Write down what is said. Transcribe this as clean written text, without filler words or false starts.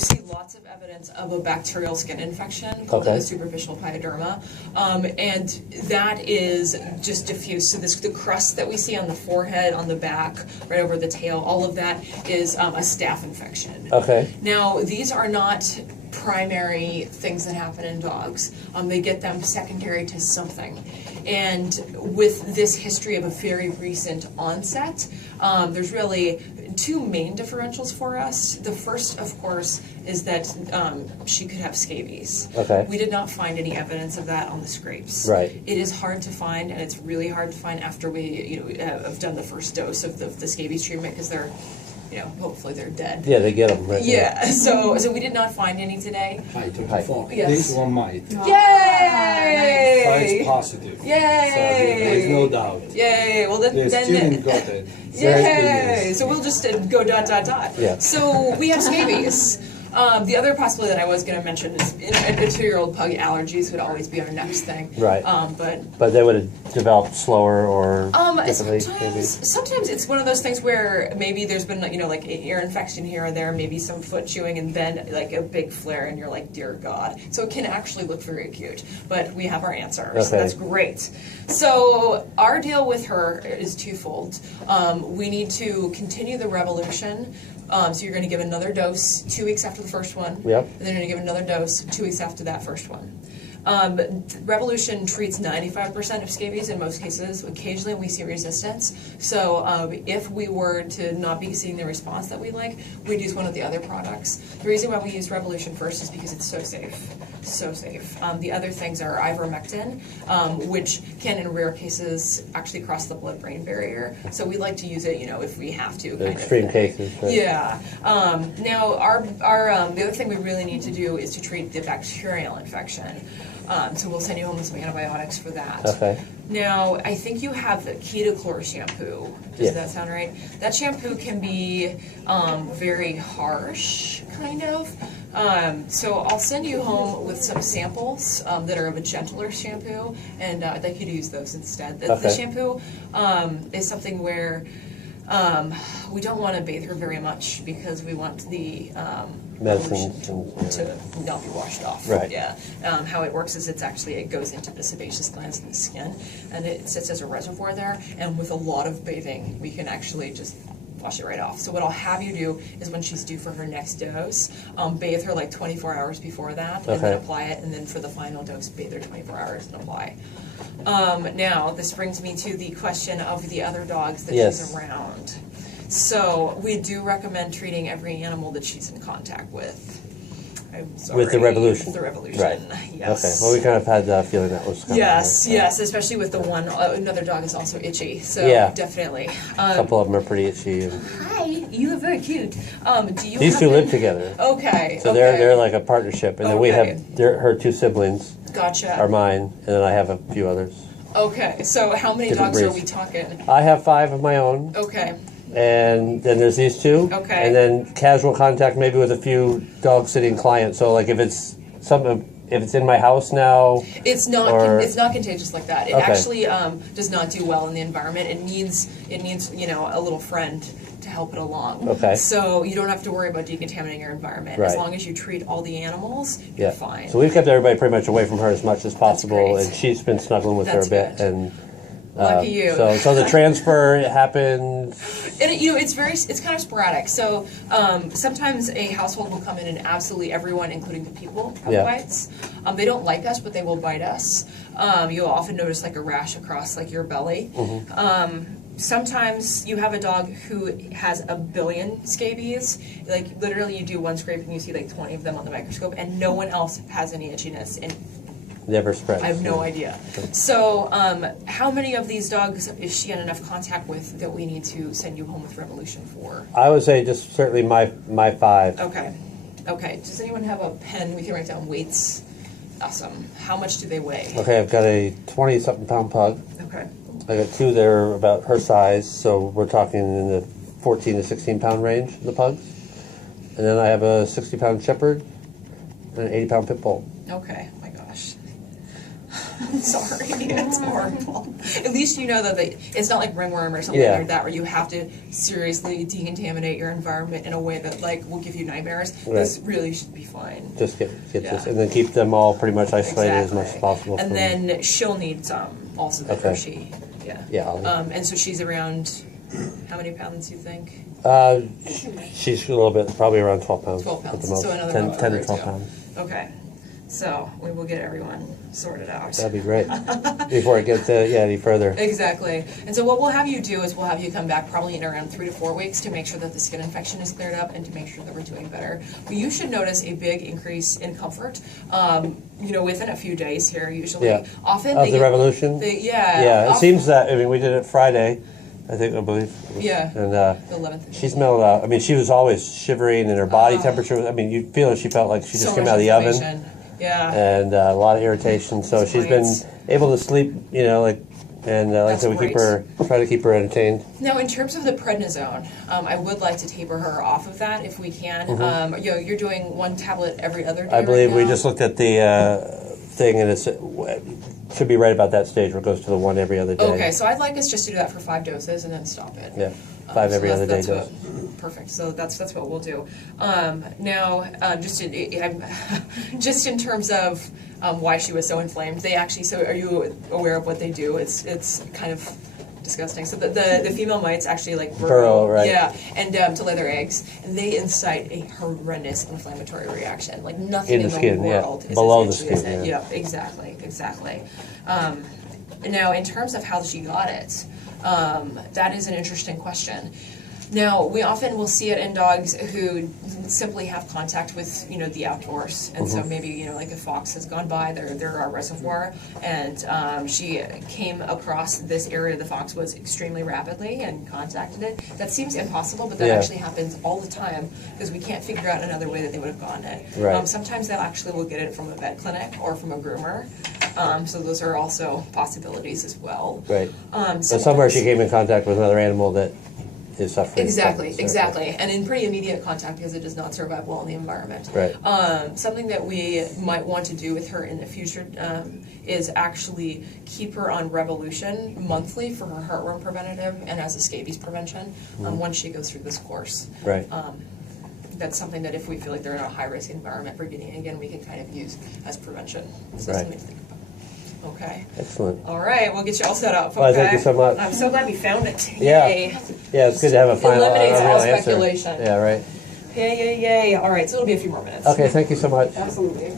see lots of evidence of a bacterial skin infection called the superficial pyoderma, and that is just diffuse. So the crust that we see on the forehead, on the back, right over the tail, all of that is a staph infection. Okay. Now, these are not primary things that happen in dogs. They get them secondary to something. And with this history of a very recent onset, there's really two main differentials for us. The first, of course, is that she could have scabies. Okay. We did not find any evidence of that on the scrapes. Right. It is hard to find, and it's really hard to find after we have done the first dose of the scabies treatment, because they're, hopefully they're dead. Yeah, they get them right Yeah, so we did not find any today. Hi, Dr. Falk. Yes. This one might. Yay! It's positive. Yay! So there's no doubt. Yay! Well, then The student got it. yay! So we'll just go ... Yeah. So we have scabies. The other possibility that I was going to mention is a 2-year-old pug allergies would always be our next thing. Right. But they would have developed slower or differently. sometimes it's one of those things where maybe there's been like an ear infection here or there, maybe some foot chewing, and then like a big flare, and you're like, dear God. So it can actually look very acute. But we have our answer, so that's great. So our deal with her is twofold. We need to continue the revolution. So you're going to give another dose 2 weeks after the first one. Yep. And then you're going to give another dose 2 weeks after that first one. Revolution treats 95% of scabies in most cases. Occasionally we see resistance. So if we were to not be seeing the response that we like, we'd use one of the other products. The reason why we use Revolution first is because it's so safe. So safe. The other things are ivermectin, which can in rare cases actually cross the blood-brain barrier. So we like to use it, if we have to. In extreme cases. Right? Yeah. Now the other thing we really need to do is to treat the bacterial infection. So we'll send you home with some antibiotics for that. Okay. Now, I think you have the Ketochlor shampoo. Does that sound right? That shampoo can be very harsh, kind of. So I'll send you home with some samples that are of a gentler shampoo, and I'd like you to use those instead. The shampoo is something where we don't want to bathe her very much, because we want the medicine to not be washed off. Right. Yeah. How it works is it goes into the sebaceous glands in the skin, and it sits as a reservoir there. And with a lot of bathing, we can actually just wash it right off. So what I'll have you do is, when she's due for her next dose, bathe her like 24 hours before that, and then apply it, and then for the final dose, bathe her 24 hours and apply. Now, this brings me to the question of the other dogs that she's around. So we do recommend treating every animal that she's in contact with. I'm sorry. With the Revolution. With the Revolution, Right. Yes. Okay. Well, we kind of had that feeling that was coming. Yes, especially with the one, another dog is also itchy, so definitely. A couple of them are pretty itchy. Hi, you look very cute. Do you These two live together. Okay. So they're like a partnership, and then we have her two siblings. Gotcha. Are mine, and then I have a few others. Okay, so how many Different dogs breeds. are we talking? I have 5 of my own. Okay. And then there's these 2. Okay. And then casual contact maybe with a few dog sitting clients. So like if it's in my house now, it's not contagious like that. It actually does not do well in the environment. It needs a little friend to help it along. Okay. So you don't have to worry about decontaminating your environment. Right. As long as you treat all the animals, you're fine. So we've kept everybody pretty much away from her as much as possible, That's great. and she's been snuggling with her a bit. Good. And lucky you. So the transfer happened. And it's kind of sporadic. So sometimes a household will come in and absolutely everyone, including the people, have bites. They don't like us, but they will bite us. You'll often notice like a rash across like your belly. Mm-hmm. Sometimes you have a dog who has a billion scabies. Like literally, you do one scrape and you see like 20 of them on the microscope, and no one else has any itchiness. And never spreads. I have no idea. So, how many of these dogs is she in enough contact with that we need to send you home with Revolution for? I would say just certainly my 5. Okay. Does anyone have a pen? We can write down weights. Awesome. How much do they weigh? Okay, I've got a 20-something pound pug. Okay. I got 2 that are about her size, so we're talking in the 14 to 16 pound range, the pugs. And then I have a 60-pound shepherd and an 80-pound pit bull. Okay. My gosh. I'm sorry, it's horrible. At least you know that it's not like ringworm or something Yeah. like that, where you have to seriously decontaminate your environment in a way that like will give you nightmares. Right. This really should be fine. Just get this, Yeah. and then keep them all pretty much isolated as much as Exactly. possible. And from- then she'll need some also. That Okay. she, yeah. Yeah, I'll- And so she's around. How many pounds you think? she's a little bit, probably around 12 pounds. 12 at pounds. the most. So another 10, month 10 or to 12 two. pounds. Okay. So we will get everyone sorted out. That'd be great. Before it gets any further. Exactly. And so what we'll have you do is we'll have you come back probably in around 3 to 4 weeks to make sure that the skin infection is cleared up and to make sure that we're doing better. But you should notice a big increase in comfort, within a few days here usually. Yeah. Often Of they the get- revolution? yeah. Yeah, it often- seems that, I mean, we did it Friday, I believe. Yeah. And The 11th. she's mellowed out. I mean, she was always shivering and her body temperature was, I mean, you feel she felt like she just So came much out of the oven. inflammation. Yeah. And a lot of irritation. So she's been Right. able to sleep, like I That's said, we keep great. try to keep her entertained. Now, in terms of the prednisone, I would like to taper her off of that if we can. You're doing 1 tablet every other day. Mm-hmm. I believe right we now? just looked at the thing, and it should be right about that stage where it goes to the 1 every other day. Okay, so I'd like us just to do that for 5 doses and then stop it. Yeah, 5 So every other day that's dose. Perfect. So that's what we'll do. Now, just in terms of why she was so inflamed, they actually. So, are you aware of what they do? It's kind of disgusting. So the female mites actually like Burrow, right. Yeah, and to lay their eggs, and they incite a horrendous inflammatory reaction. Like nothing In in the skin, yeah. world is Below the essentially skin, as- yeah. exactly. Now, in terms of how she got it, that is an interesting question. Now, we often will see it in dogs who simply have contact with, the outdoors. And so maybe, like a fox has gone by their reservoir, and she came across this area the fox was extremely rapidly and contacted it. That seems impossible, but that Yeah. actually happens all the time because we can't figure out another way that they would have gotten it. Right. Sometimes they actually will get it from a vet clinic or from a groomer. So those are also possibilities as well. Right. So But somewhere she came in contact with another animal that is suffering. Exactly, from- exactly. And in pretty immediate contact because it does not survive well in the environment. Right. Something that we might want to do with her in the future is actually keep her on Revolution monthly for her heartworm preventative and as a scabies prevention once she goes through this course. Right. That's something that if we feel like they're in a high-risk environment for getting it again, we can kind of use as prevention. So Right. something to think about. Okay. Excellent. All right, we'll get you all set up. Okay? Well, thank you so much. I'm so glad we found it. Yeah. Yay. Yeah, it's good to have a final Eliminates real all answer. speculation. Yeah, right. Yay, yay, yay. All right, so it'll be a few more minutes. Okay, thank you so much. Absolutely.